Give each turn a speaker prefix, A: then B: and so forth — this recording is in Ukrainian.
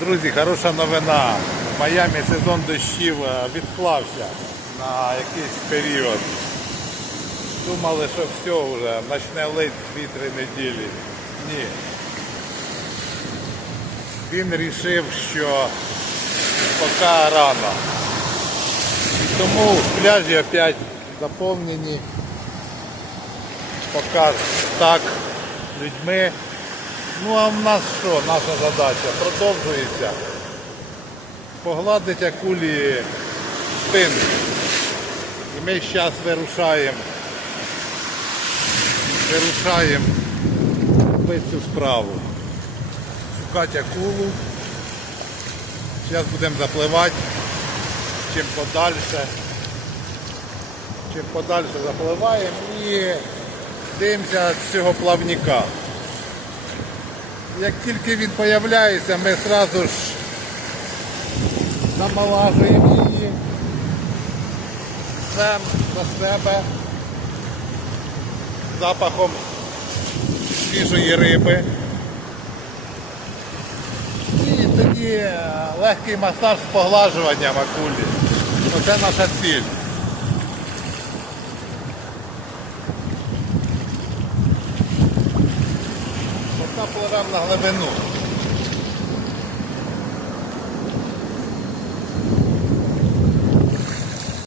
A: Друзі, хороша новина. В Майамі сезон дощів е, відклався на якийсь період. Думали, що все вже, почне лить 2-3 неділі. Ні. Він вирішив, що поки рано. І тому пляжі опять заповнені. Поки так людьми. Ну а в нас що, наша задача продовжується. Погладить акулі спинку. І ми зараз вирушаємо. Вирушаємо робити цю справу. Шукати акулу. Зараз будемо запливати. Чим подальше. Чим подальше запливаємо і дивимося з цього плавника. Як тільки він з'являється, ми одразу ж намалажуємо її Сем на себе запахом свіжої риби. І тоді е, легкий масаж з поглажуванням акулі. Оце наша ціль. На глибину.